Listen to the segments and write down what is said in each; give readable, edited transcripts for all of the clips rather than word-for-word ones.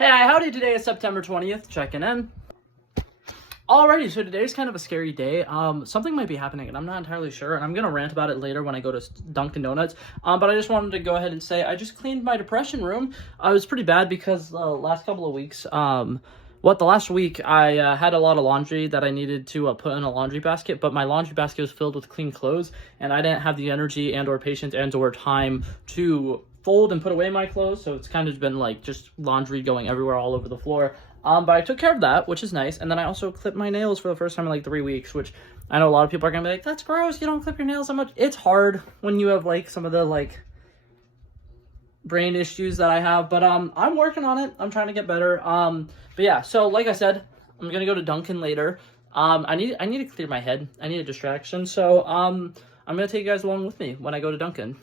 Hey, howdy, today is September 20th, checking in. Alrighty, so today's kind of a scary day. Something might be happening and I'm not entirely sure, and I'm gonna rant about it later when I go to Dunkin' Donuts. But I just wanted to go ahead and say I just cleaned my depression room. It was pretty bad because the last couple of weeks, the last week I had a lot of laundry that I needed to put in a laundry basket, but my laundry basket was filled with clean clothes, and I didn't have the energy and or patience and or time to fold and put away my clothes, so it's kind of been like just laundry going everywhere all over the floor. But I took care of that, which is nice, and then I also clipped my nails for the first time in like 3 weeks, which I know a lot of people are gonna be like, that's gross, you don't clip your nails that much. It's hard when you have like some of the like brain issues that I have, but I'm working on it. I'm trying to get better. But yeah, so like I said, I'm gonna go to Dunkin' later. I need to clear my head. I need a distraction, so I'm gonna take you guys along with me when I go to Dunkin'.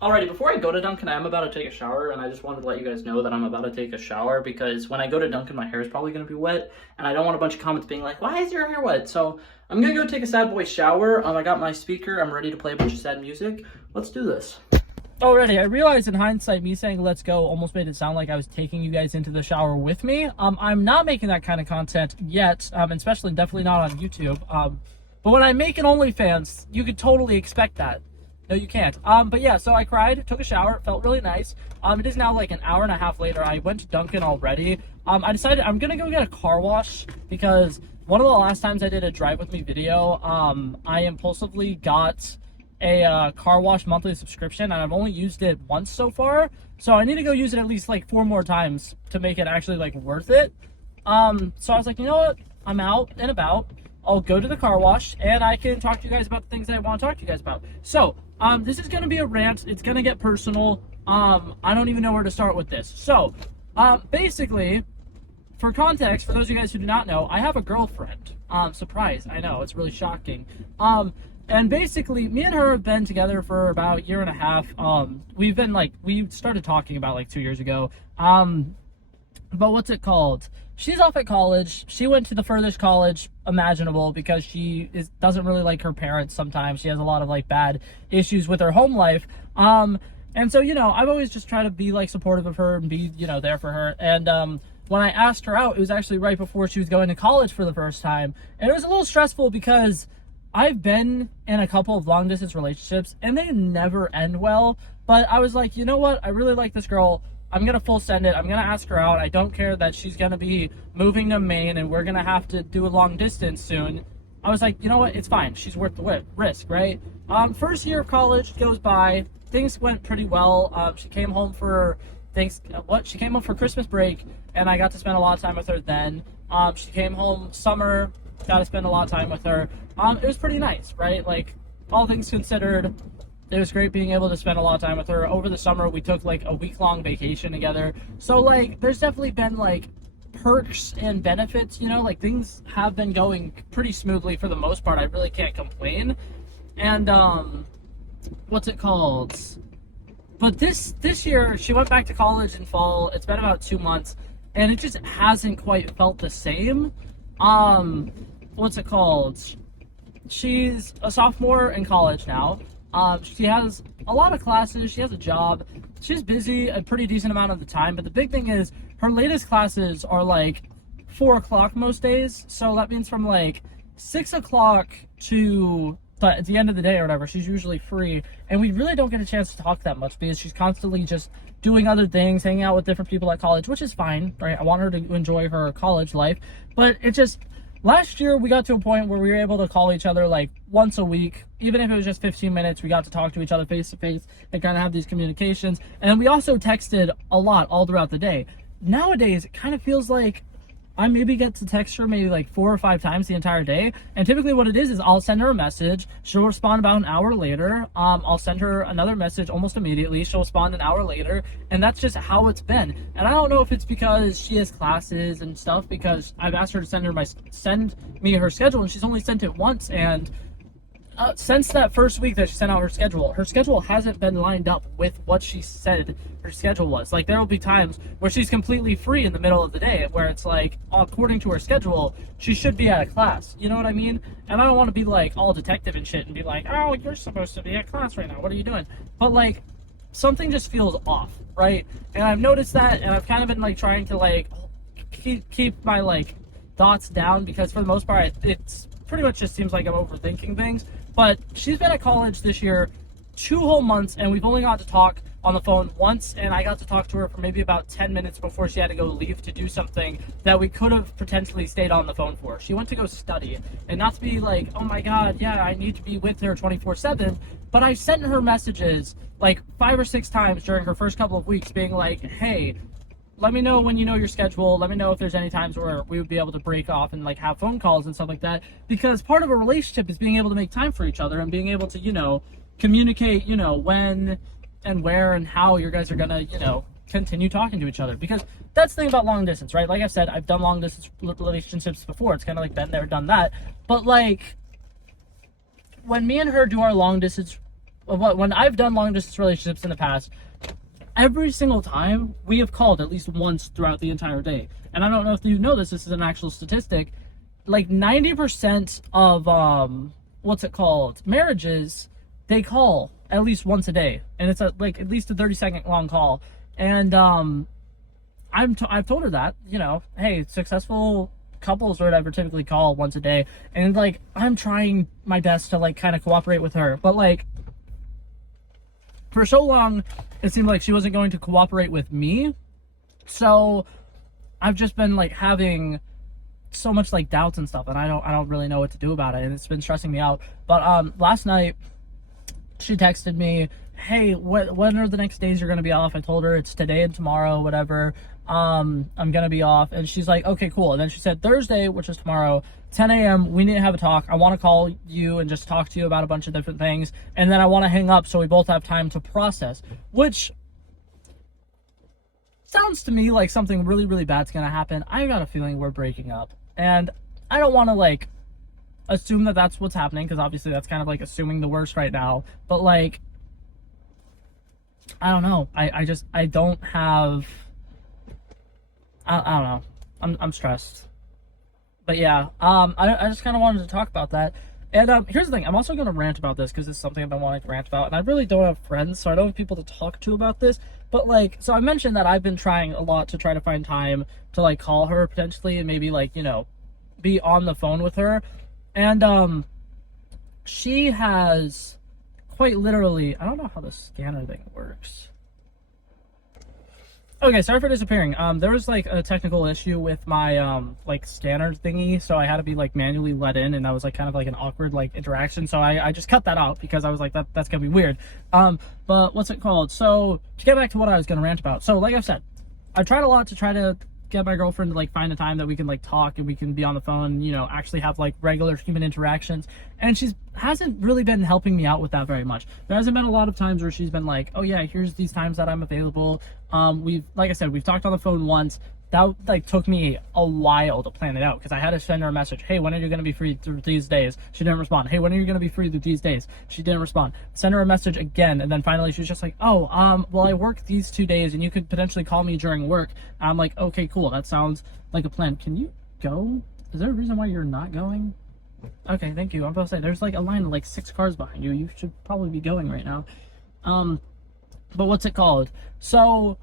Alrighty, before I go to Dunkin', I'm about to take a shower, and I just wanted to let you guys know that I'm about to take a shower because when I go to Dunkin', my hair is probably going to be wet, and I don't want a bunch of comments being like, why is your hair wet? So I'm going to go take a sad boy shower. I got my speaker. I'm ready to play a bunch of sad music. Let's do this. Alrighty, I realized in hindsight, me saying let's go almost made it sound like I was taking you guys into the shower with me. I'm not making that kind of content yet, especially definitely not on YouTube. But when I make an OnlyFans, you could totally expect that. No, you can't. But yeah, so I cried, took a shower, it felt really nice. It is now like an hour and a half later. I went to Dunkin' already. I decided I'm gonna go get a car wash because one of the last times I did a drive with me video, I impulsively got a car wash monthly subscription, and I've only used it once so far. So I need to go use it at least like 4 more times to make it actually like worth it. So I was like, you know what? I'm out and about. I'll go to the car wash and I can talk to you guys about the things that I want to talk to you guys about. So, this is going to be a rant. It's going to get personal. I don't even know where to start with this. So, basically, for context, for those of you guys who do not know, I have a girlfriend. Surprise, I know, it's really shocking. And basically, me and her have been together for about a year and a half. We started talking about like 2 years ago. But what's it called? She's off at college. She went to the furthest college imaginable because she doesn't really like her parents sometimes. She has a lot of like bad issues with her home life. And so, I've always just tried to be like supportive of her and be, there for her. And when I asked her out, it was actually right before she was going to college for the first time. And it was a little stressful because I've been in a couple of long distance relationships and they never end well. But I was like, you know what? I really like this girl. I'm going to full send it. I'm going to ask her out. I don't care that she's going to be moving to Maine and we're going to have to do a long distance soon. I was like, you know what? It's fine. She's worth the risk, right? First year of college goes by. Things went pretty well. She came home for She came home for Christmas break, and I got to spend a lot of time with her then. She came home summer, got to spend a lot of time with her. It was pretty nice, right? Like, all things considered, it was great being able to spend a lot of time with her. Over the summer, we took like a week-long vacation together. So like, there's definitely been like perks and benefits, like things have been going pretty smoothly for the most part. I really can't complain. And what's it called? But this year, she went back to college in fall. It's been about 2 months, and it just hasn't quite felt the same. What's it called? She's a sophomore in college now. She has a lot of classes. She has a job. She's busy a pretty decent amount of the time. But the big thing is her latest classes are like 4 o'clock most days. So that means from like 6 o'clock to at the end of the day or whatever, she's usually free. And we really don't get a chance to talk that much because she's constantly just doing other things, hanging out with different people at college, which is fine, right? I want her to enjoy her college life. But it just... Last year, we got to a point where we were able to call each other like once a week. Even if it was just 15 minutes, we got to talk to each other face to face and kind of have these communications. And then we also texted a lot all throughout the day. Nowadays, it kind of feels like I maybe get to text her maybe like 4 or 5 times the entire day. And typically what it is I'll send her a message. She'll respond about an hour later. I'll send her another message almost immediately. She'll respond an hour later. And that's just how it's been. And I don't know if it's because she has classes and stuff, because I've asked her to send me her schedule and she's only sent it once. And since that first week that she sent out her schedule hasn't been lined up with what she said her schedule was. Like, there will be times where she's completely free in the middle of the day, where it's like, according to her schedule, she should be at a class. You know what I mean? And I don't want to be like all detective and shit and be like, oh, you're supposed to be at class right now. What are you doing? But like, something just feels off, right? And I've noticed that, and I've kind of been like trying to like keep my like thoughts down, because for the most part it's pretty much just seems like I'm overthinking things. But she's been at college this year 2 whole months, and we've only got to talk on the phone once, and I got to talk to her for maybe about 10 minutes before she had to go leave to do something that we could have potentially stayed on the phone for. She went to go study, and not to be like, oh my god, yeah, I need to be with her 24/7, but I sent her messages like 5 or 6 times during her first couple of weeks being like, hey, let me know when you know your schedule. Let me know if there's any times where we would be able to break off and like have phone calls and stuff like that. Because part of a relationship is being able to make time for each other and being able to, you know, communicate, you know, when and where and how you guys are gonna, you know, continue talking to each other. Because that's the thing about long distance, right? Like I've said, I've done long distance relationships before. It's kind of like been there, done that. But like when me and her do our long distance, when I've done long distance relationships in the past, every single time we have called at least once throughout the entire day. And I don't know if you know this, this is an actual statistic. Like 90% of marriages, they call at least once a day, and it's like at least a 30-second long call. And I've told her that, you know, hey, successful couples or whatever typically call once a day, and like I'm trying my best to like kind of cooperate with her, but like for so long it seemed like she wasn't going to cooperate with me. So I've just been like having so much like doubts and stuff, and I don't really know what to do about it, and it's been stressing me out. But last night she texted me, hey, when are the next days you're gonna be off? I told her it's today and tomorrow, whatever. I'm gonna be off. And she's like, okay, cool. And then she said Thursday, which is tomorrow, 10 a.m. we need to have a talk. I want to call you and just talk to you about a bunch of different things, and then I want to hang up so we both have time to process. Which sounds to me like something really, really bad's gonna happen. I got a feeling we're breaking up, and I don't want to like assume that that's what's happening, because obviously that's kind of like assuming the worst right now. But like, I don't know. I don't have. I don't know. I'm stressed. But yeah, I just kind of wanted to talk about that. And here's the thing. I'm also going to rant about this because it's something I've been wanting to rant about. And I really don't have friends, so I don't have people to talk to about this. But like, so I mentioned that I've been trying a lot to try to find time to like call her potentially and maybe like, you know, be on the phone with her. And she has quite literally, I don't know how the scanner thing works. Okay, sorry for disappearing. There was like a technical issue with my like scanner thingy, so I had to be like manually let in, and that was like kind of like an awkward like interaction. So I just cut that out because I was like that's gonna be weird. But what's it called? So to get back to what I was gonna rant about. So like I've said, I tried a lot to try to get my girlfriend to like find a time that we can like talk and we can be on the phone, you know, actually have like regular human interactions, and she's hasn't really been helping me out with that very much. There hasn't been a lot of times where she's been like, oh yeah, here's these times that I'm available. We've, like I said, we've talked on the phone once. That like took me a while to plan it out because I had to send her a message. Hey, when are you going to be free through these days? She didn't respond. Hey, when are you going to be free through these days? She didn't respond. Send her a message again, and then finally she was just like, oh, well, I work these 2 days, and you could potentially call me during work. And I'm like, okay, cool. That sounds like a plan. Can you go? Is there a reason why you're not going? Okay, thank you. I'm about to say, there's like a line of like 6 cars behind you. You should probably be going right now. But what's it called? So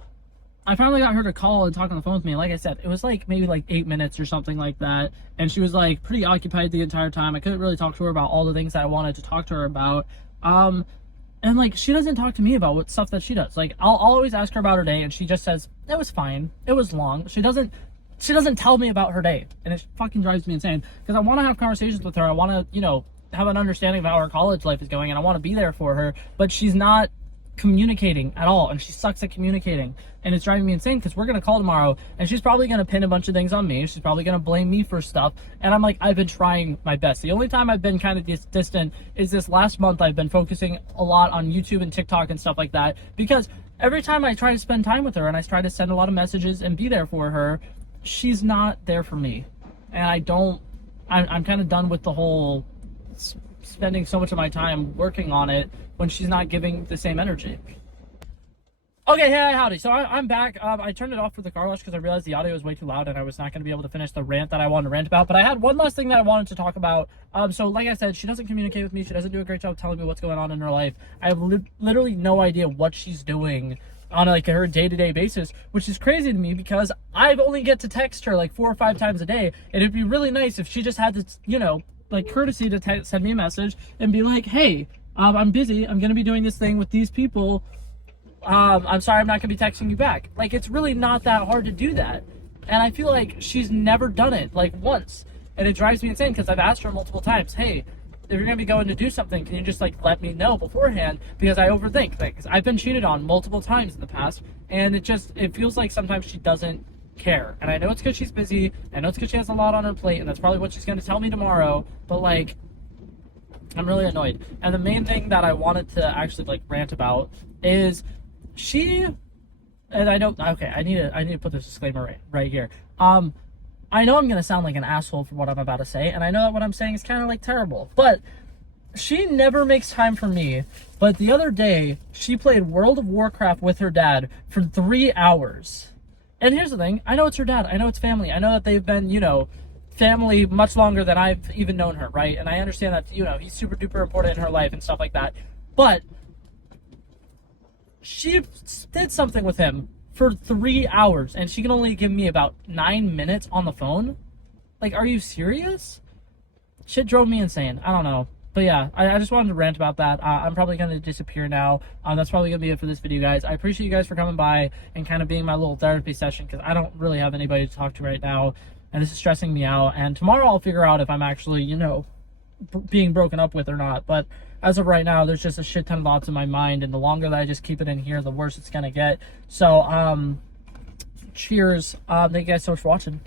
I finally got her to call and talk on the phone with me. Like I said, it was like maybe like 8 minutes or something like that. And she was like pretty occupied the entire time. I couldn't really talk to her about all the things that I wanted to talk to her about. And like, she doesn't talk to me about what stuff that she does. Like, I'll always ask her about her day, and she just says, it was fine. It was long. She doesn't tell me about her day. And it fucking drives me insane. Because I want to have conversations with her. I want to, you know, have an understanding of how her college life is going, and I want to be there for her. But she's not communicating at all, and she sucks at communicating, and it's driving me insane because we're gonna call tomorrow and she's probably gonna pin a bunch of things on me. She's probably gonna blame me for stuff, and I'm like, I've been trying my best. The only time I've been kind of distant is this last month. I've been focusing a lot on YouTube and TikTok and stuff like that, because every time I try to spend time with her and I try to send a lot of messages and be there for her, she's not there for me. And I'm kind of done with the whole spending so much of my time working on it when she's not giving the same energy. Okay, hey, howdy. So I'm back. I turned it off for the car wash because I realized the audio was way too loud and I was not going to be able to finish the rant that I wanted to rant about. But I had one last thing that I wanted to talk about. So like I said, she doesn't communicate with me. She doesn't do a great job telling me what's going on in her life. I have literally no idea what she's doing on like her day-to-day basis, which is crazy to me because I've only get to text her like 4 or 5 times a day. And it'd be really nice if she just had to, you know, like courtesy to send me a message and be like, hey, I'm busy. I'm going to be doing this thing with these people. I'm sorry I'm not going to be texting you back. Like, it's really not that hard to do that. And I feel like she's never done it, like, once. And it drives me insane because I've asked her multiple times, hey, if you're going to be going to do something, can you just, like, let me know beforehand? Because I overthink things. I've been cheated on multiple times in the past, and it feels like sometimes she doesn't care. And I know it's because she's busy. I know it's because she has a lot on her plate, and that's probably what she's going to tell me tomorrow. But, like, I'm really annoyed. And the main thing that I wanted to actually, like, rant about is... and I know, okay, I need to put this disclaimer right here. I know I'm gonna sound like an asshole for what I'm about to say, and I know that what I'm saying is kind of like terrible, but she never makes time for me. But the other day, she played World of Warcraft with her dad for 3 hours. And here's the thing, I know it's her dad, I know it's family, I know that they've been, you know, family much longer than I've even known her, right? And I understand that, you know, he's super duper important in her life and stuff like that, but she did something with him for 3 hours, and she can only give me about 9 minutes on the phone? Like, are you serious? Shit drove me insane. I don't know. But yeah, I just wanted to rant about that. I'm probably going to disappear now. That's probably going to be it for this video, guys. I appreciate you guys for coming by and kind of being my little therapy session, because I don't really have anybody to talk to right now, and this is stressing me out. And tomorrow I'll figure out if I'm actually, you know, being broken up with or not. But as of right now, there's just a shit ton of thoughts in my mind, and the longer that I just keep it in here, the worse it's gonna get. So cheers. Thank you guys so much for watching.